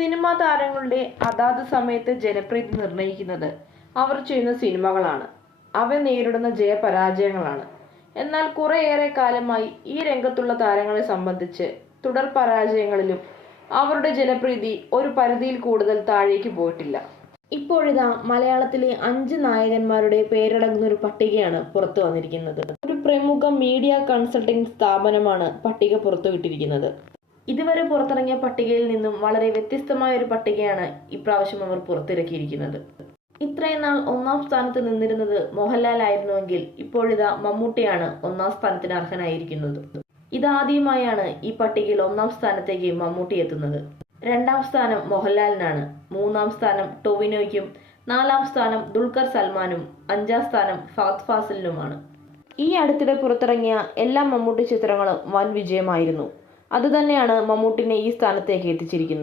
Cinema താരങ്ങളുടെ അതാത് സമയത്ത് ജനപ്രീതി നിർണ്ണയിക്കുന്നത് അവർ ചെയ്യുന്ന സിനിമകളാണ്. അവ നേരിടുന്ന ജയപരാജയങ്ങളാണ്. എന്നാൽ കുറേയേറെ കാലമായി ഈ രംഗത്തുള്ള താരങ്ങളെ സംബന്ധിച്ച് തുടർ പരാജയങ്ങളിലും അവരുടെ ജനപ്രീതി ഒരു പരിധിയിൽ കൂടുതൽ താഴേക്ക് പോയിട്ടില്ല. ഇപ്പോഴിതാ മലയാളത്തിലെ 5 നായകന്മാരുടെ പേരടങ്ങുന്ന ഒരു പട്ടികയാണ് പുറത്തു വന്നിരിക്കുന്നത്. ഒരു പ്രമുഖ മീഡിയ കൺസൾട്ടിംഗ് സ്ഥാപനമാണ് പട്ടിക പുറത്തുവിട്ടിരിക്കുന്നത്. ഇതുവരെ പുറത്തിറങ്ങിയ പട്ടികയിൽ നിന്നും വളരെ വ്യത്യസ്തമായ ഒരു പട്ടികയാണ് ഇപ്രാവശ്യം അവർ പുറത്തിറക്കിയിരിക്കുന്നത്. ഇത്രയും നാൾ 1-ാം സ്ഥാനത്ത് നിന്നിരുന്നത് മോഹൻലാൽ ആയിരുന്നുവെങ്കിൽ ഇപ്പോഴിതാ മമ്മൂട്ടിയാണ് 1-ാം സ്ഥാനത്തിന് അർഹനായിരിക്കുന്നത്. ഇതാദ്യമായാണ് ഈ പട്ടികയിൽ 1-ാം സ്ഥാനത്തേക്ക് മമ്മൂട്ടി എത്തുന്നത്. 2-ാം സ്ഥാനം മോഹൻലാലിനാണ്, 3-ാം സ്ഥാനം ടൊവിനോയ്ക്കും, 4-ാം സ്ഥാനം ദുൽഖർ സൽമാനും, 5-ാം സ്ഥാനം ഫഹദ് ഫാസിലിനുമാണ്. ഈ അടുത്തിടെ പുറത്തിറങ്ങിയ എല്ലാ മമ്മൂട്ടി ചിത്രങ്ങളും വൻ വിജയമായിരുന്നു. അതുതന്നെയാണ് മമ്മൂട്ടിനെ ഈ സ്ഥാനത്തേക്ക് എത്തിച്ചിരിക്കുന്നത്.